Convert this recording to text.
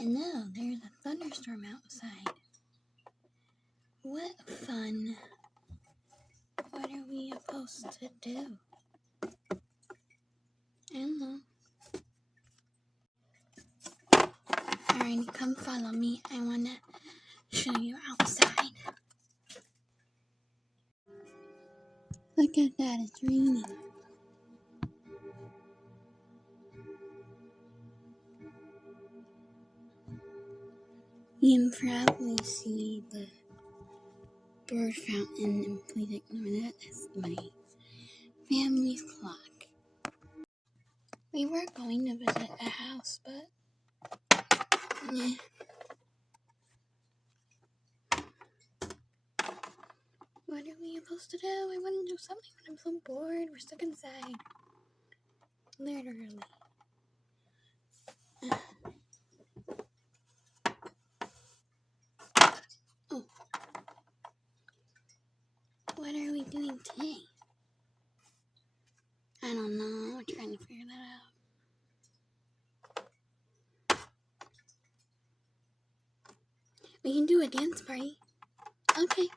And now there's a thunderstorm outside. What fun. What are we supposed to do? I don't know. Alright, come follow me. I want to show you outside. Look at that, it's raining. You can probably see the bird fountain, and please ignore that. That's my family's clock. We were going to visit a house, but what are we supposed to do? I want to do something, but I'm so bored. We're stuck inside. Literally. Oh. What are we doing today? I don't know. We're trying to figure that out. We can do a dance party. Okay.